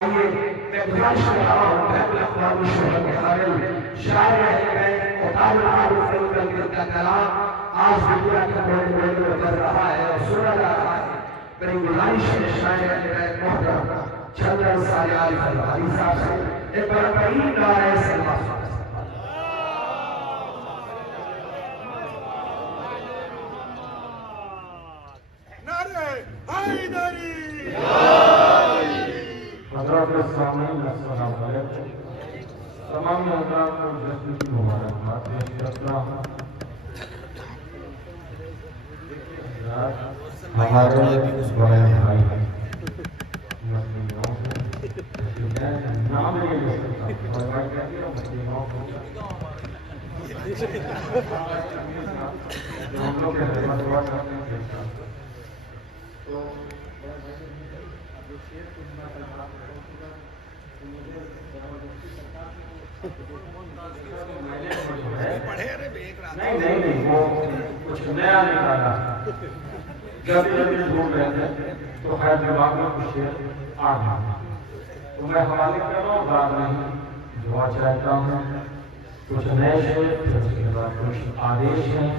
मैं गुजारिश कर रहा हूँ शायर का कलाम आज दुनिया के कोने कर रहा है और सुना जा रहा है। मेरी गुजारिश है शायर मोहतरम चंदन सायाल फरहादी साहब से एक बड़ी नारे सलाम। नारे हैदरी तमाम हजरात को जश्न की मुबारकबाद पेश करता हूँ। हमारे बड़े भाई मस्लिमों से नाम नहीं ले सकता और मैं कहती हूँ मस्लिमों को जो हम लोग के खिदमत हुआ करते हैं तो नहीं वो कुछ नया निकाला जब ढूंढ रहे थे तो हैदराबाद में कुछ शेर आ गया तो मैं हवाले कर रहा हूँ। बाद में दुआ चाहता हूँ कुछ नए शेर फिर उसके बाद कुछ आदेश हैं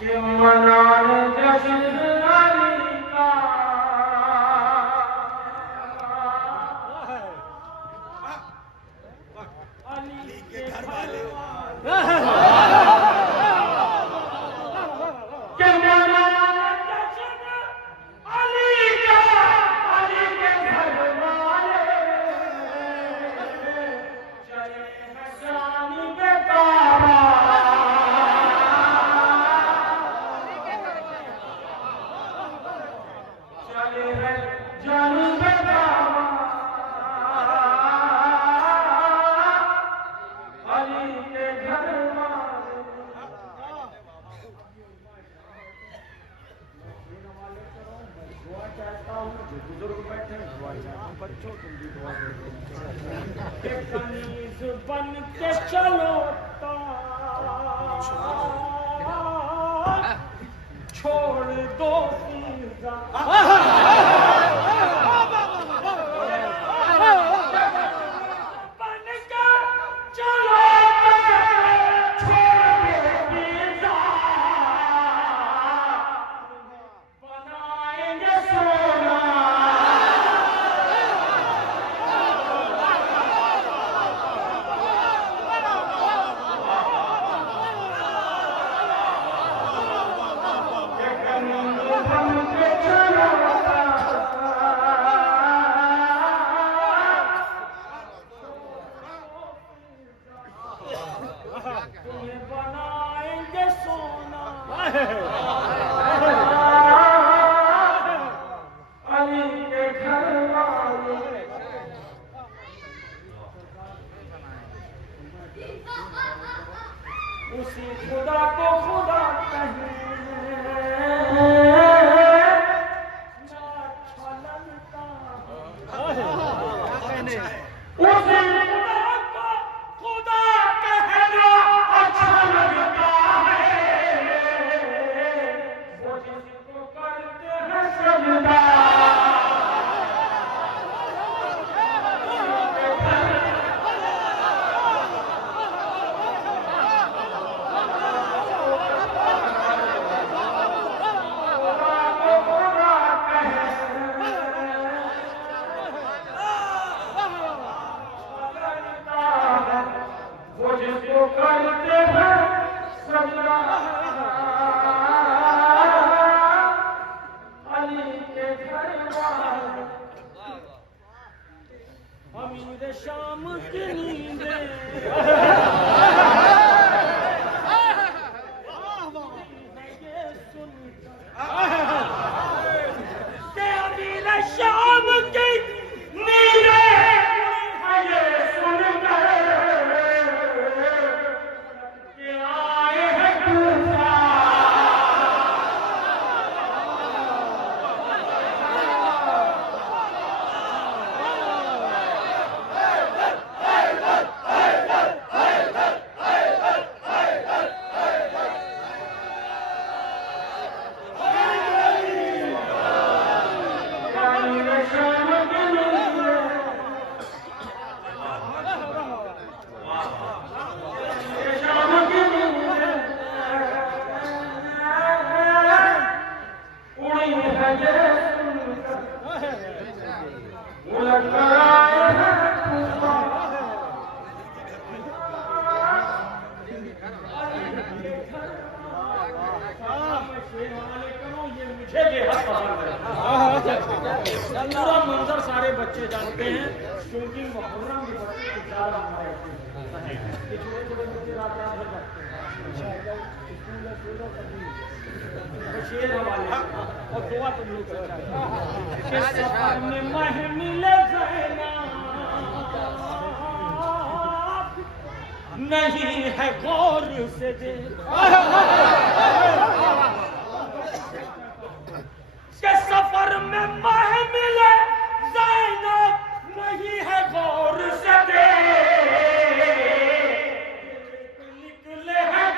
कि मनाने जश्न अली का अली के घर वाले बुजुर्ग बैठे बच्चों तुम भी दुआ कनीज बन के चलो छोड़ दो बनाएंगे सोना अली के घर वाले उसी खुदा को खुदा कहें करते हैं सजदा अली के घर वाले अमीर शाम की नींदें शाम की सफर में पूरा मंजर सारे बच्चे जानते हैं, क्योंकि मुहर्रम के बच्चे कुछ ज़्यादा हमारे होते हैं। ये छोटे छोटे बच्चे रात रात भर जागते हैं, शेर हवाले और दुआ तुम लोग करता है कि सफर में महमिले नहीं है गौर से देख के सफर में महमिले ज़ैनब नहीं है गौर से देख निकले हैं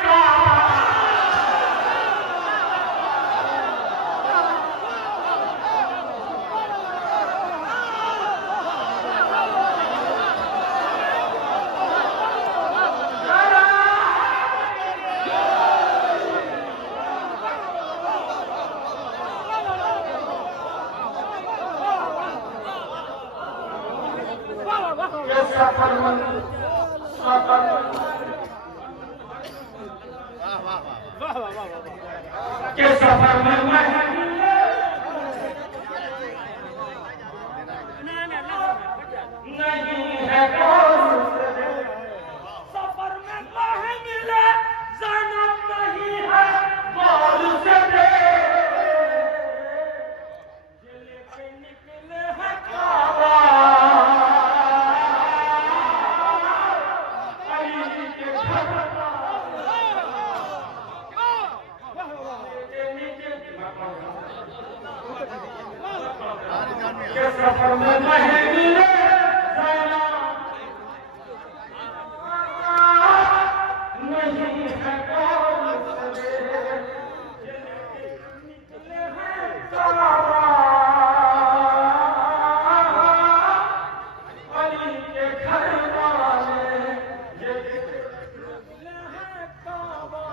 के सफर में महमिले नहीं है गौर से देख। सफर में महमिले ज़ैनब नहीं है गौर से देख। लेके निकले हैं काबा अली के घर के सफर में महमिले ज़ैनब नहीं है गौर से देख। निकले हैं काबा अली के घर वाले ये निकले हैं काबा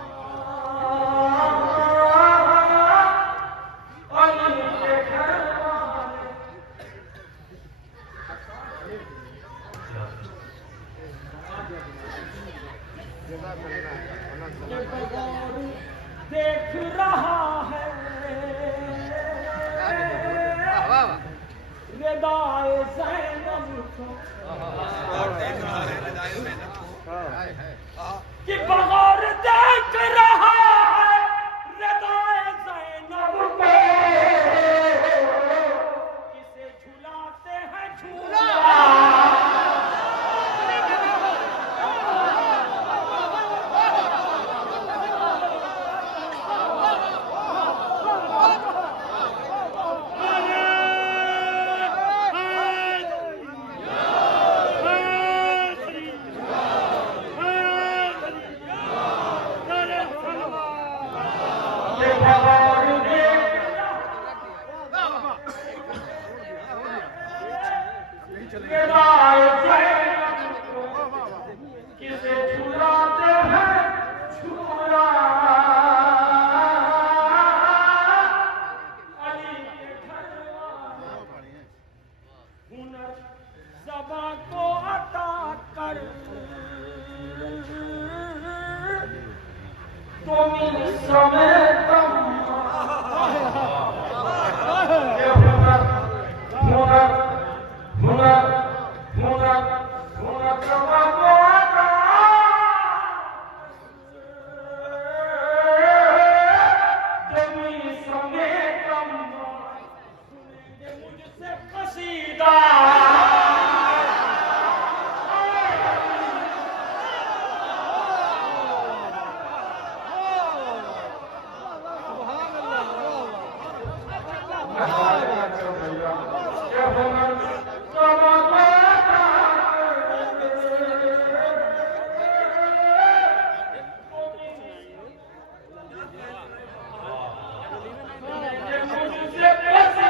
अली के घर वाले ये बगौर देख रहा है रिदाए ज़ैनब को कि बगौर देख रहा है रिदाए ज़ैनब को किसे झुलाते हैं झूला ये भगवान देख रिदाए ज़ैनब को किसे झुलाते हैं झूला अली के घर वाले हुनर ज़बां को अता कर तुम समय कम ये हुनर हुनर हुनर हुनर हुनर समा को आता तुम समय कम सुनेंगे मुझसे कसीदा ये हुनर समा को आता मुझसे कसीदा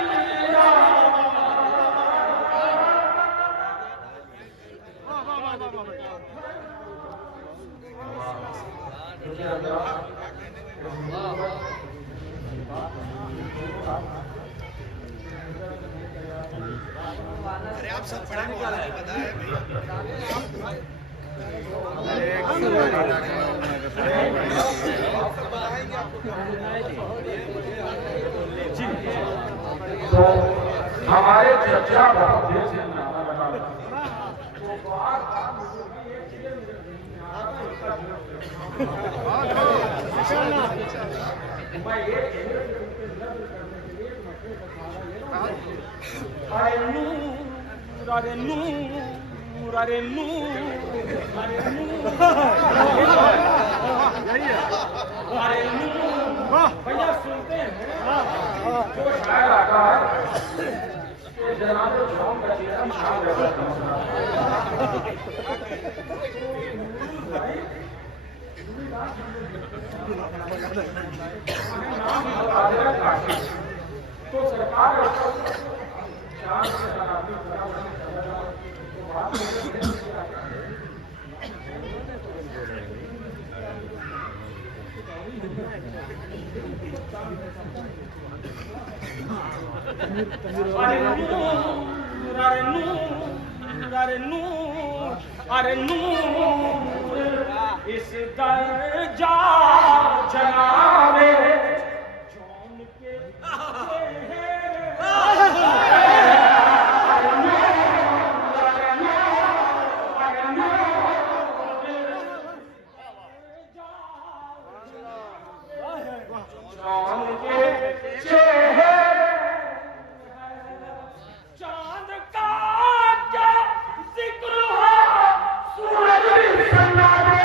जी तो हमारे चर्चा बहुत देर से नारा लगा तो बार मैं ये अरे नूर अरे नूर अरे नूर अरे नूर अरे नूर भैया सुनते हैं जो शायर आता है कि जनाब जौन का चेहरा शाम तो सरकार शाम से शराबी तो बात अरे नूर अरे नूर अरे नूर इस दर्जा जनाबे जौन के चांद का क्या जिक्र है सूरज भी सन्ना दे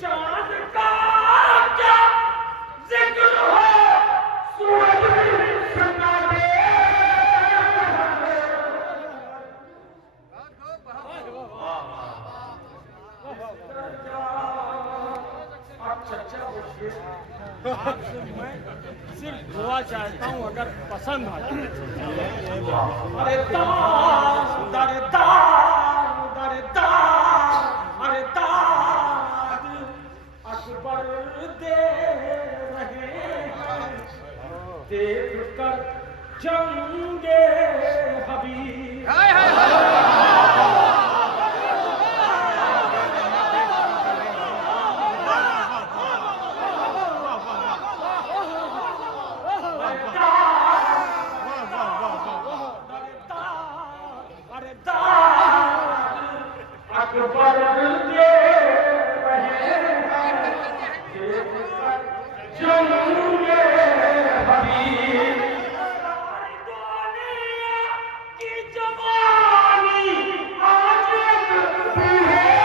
चांद का क्या जिक्र है सूरज भी सन्ना दे आप चर्चा बोलिए आपसे मैं सिर्फ दुआ चाहता हूँ अगर पसंद आ जाए अरे दाद अरे दाद अरे दाद अरे दाद अकबर दे रहे हैं देख कर जंगे हबीब अरे दाद अकबर दे रहे हैं देख कर जंगे हबीब सारी दुनिया की जवानी आज भी है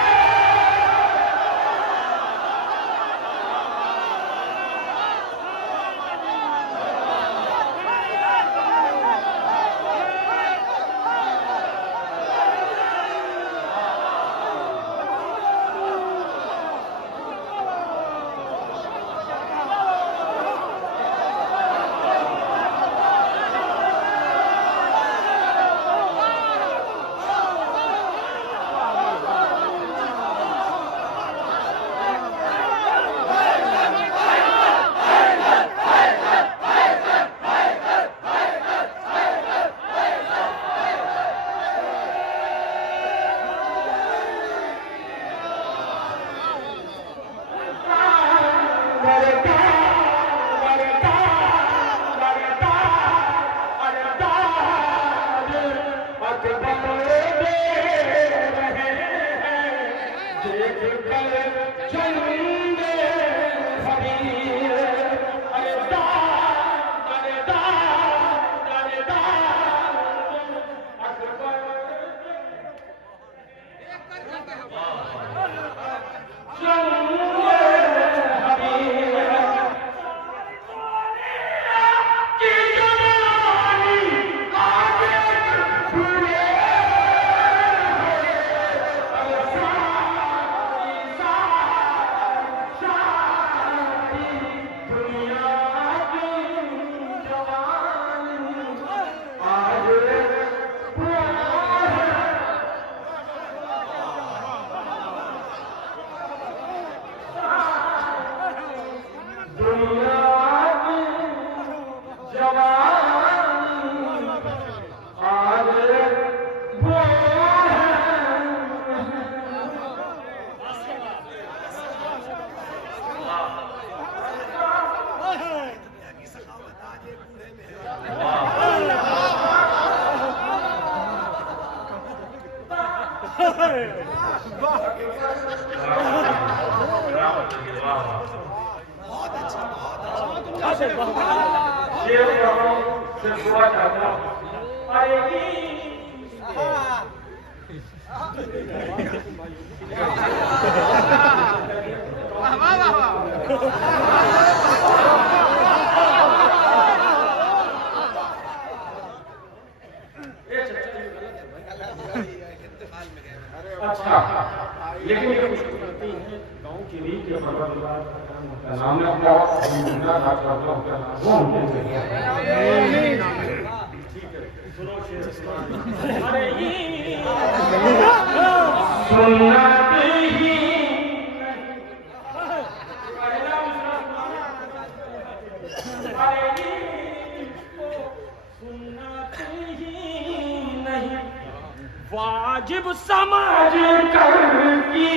शेर करो सिर्फ दुआ चाहता हूँ। अरे अच्छा, लेकिन ये कुछ गलती है गाँव की रीत के नाम है अपना सुनो शेर सुनते ही वाजिब समाज कर की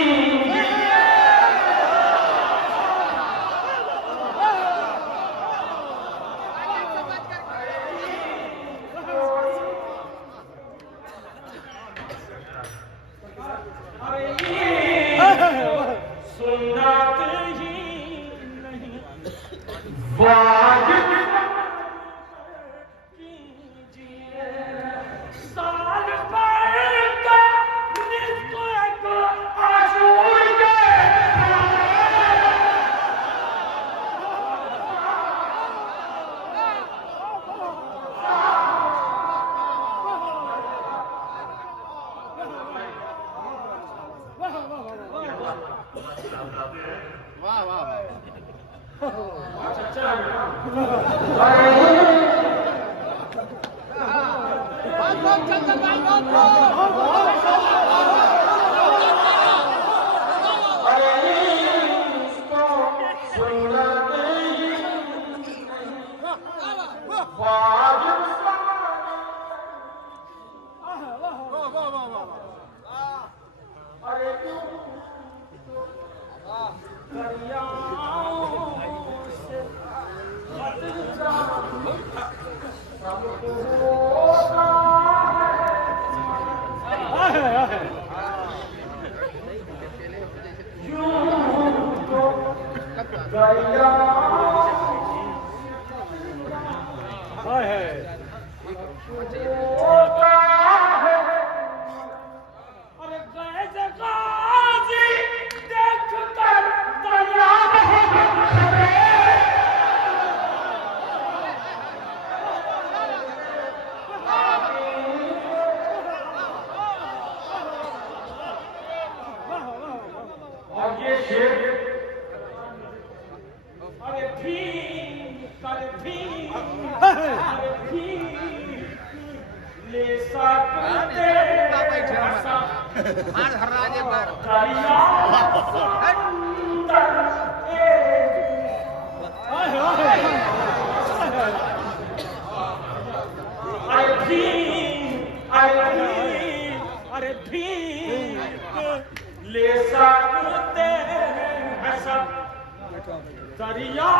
दरिया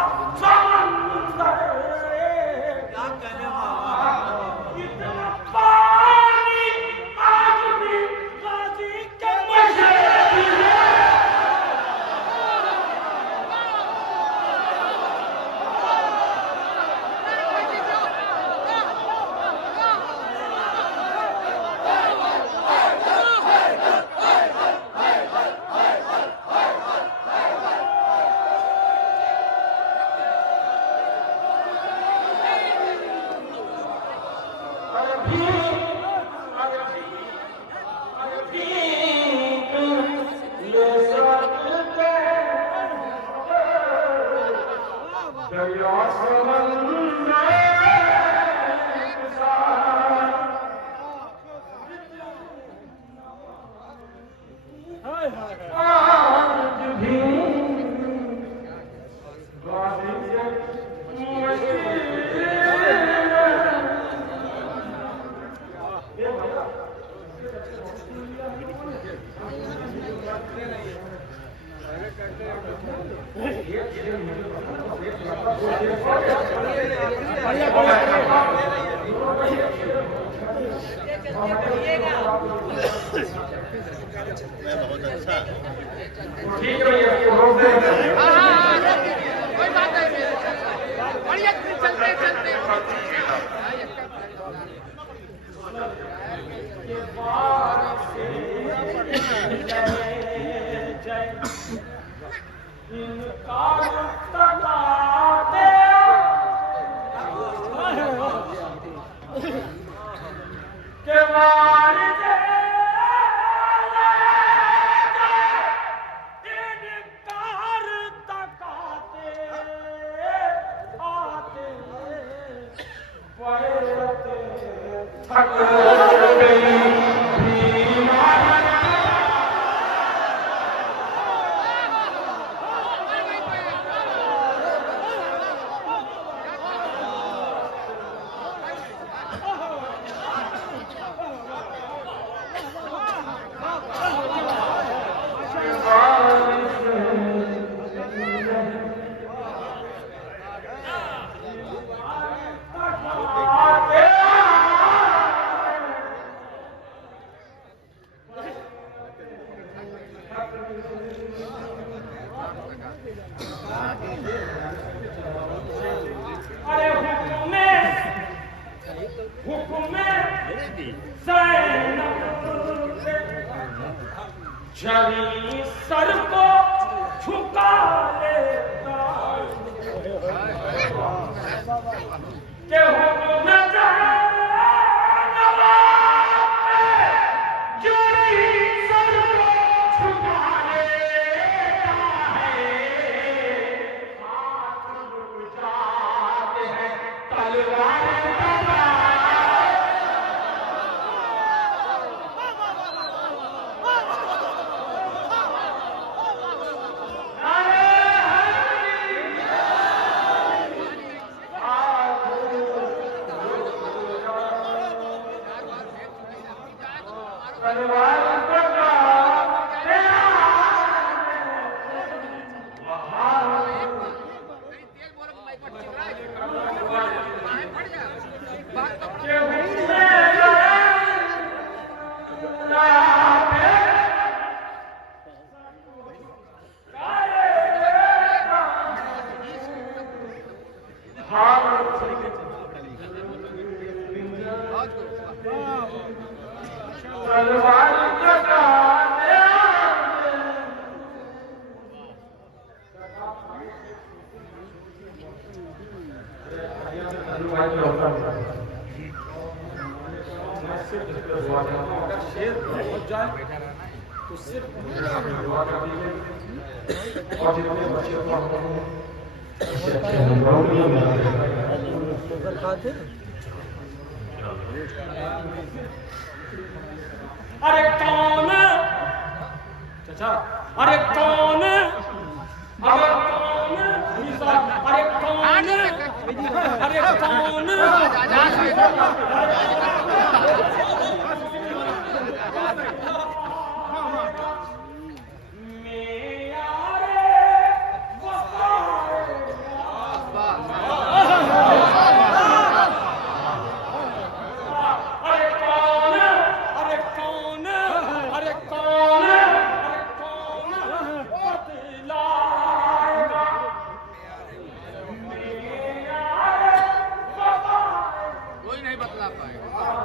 समंदर इतना पानी आज भी गाजी के मशरक़ी ठीक है, ये रोक दे। इनका तकाते के मार दे इनकार तकाते आते पड़ते थक गई अरे हुक्म जरी सर को झुका लेता के हुक्म जरी सर को झुका लेता है हाथ रुक जाते हैं तलवार शेर पहुंच जाए तो सिर्फ दुआ कर दीजिए और जितने बच्चे अरे कौन चाचा अरे कौन अरे कौन अरे कौन कोई नहीं बतला पाएगा।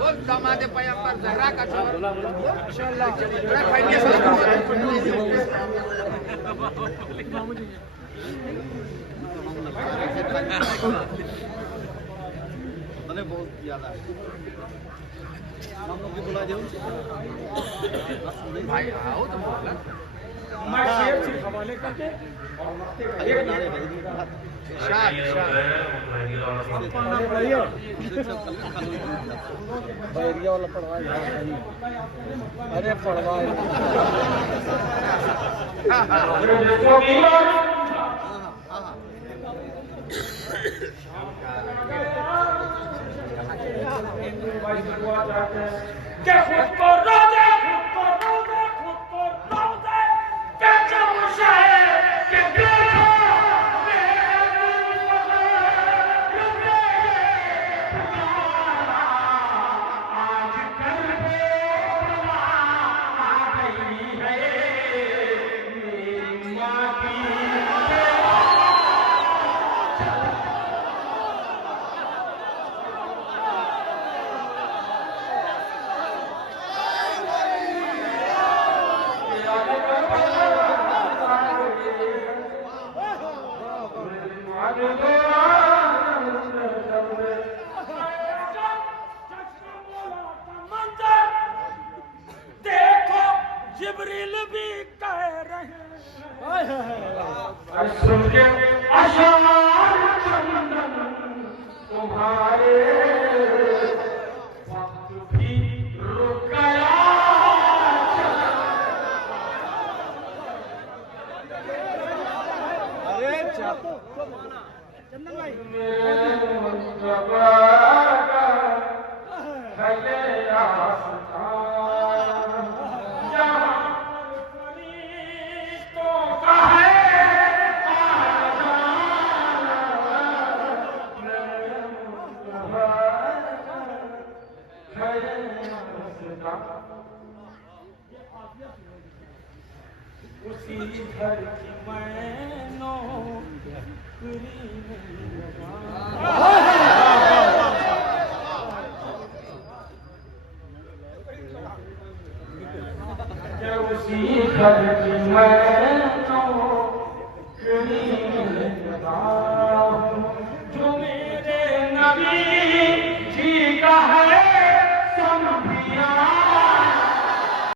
बोल दामाद पैगंबर जहरा का इंशाल्लाह बहुत ज्यादा हम लोग भी बुला जाओ भाई आओ तो बोला मैं शेर से हवाले करके एक नारे शाद बैरिया वाला पढ़वाए अरे पढ़वाए के खुद को रो दे खुद को रो दे खुद को रो दे के जब शाये के देखो आज कल आ गई है मेरी माँ की देखो जिब्रील भी कह रहे सुन के अशार चंदन तुम्हारे वक्त भी रुक गया अरे चंदन भाई उसी घर की मैं नौकरी में लगा उसी घर की मैं नौकरी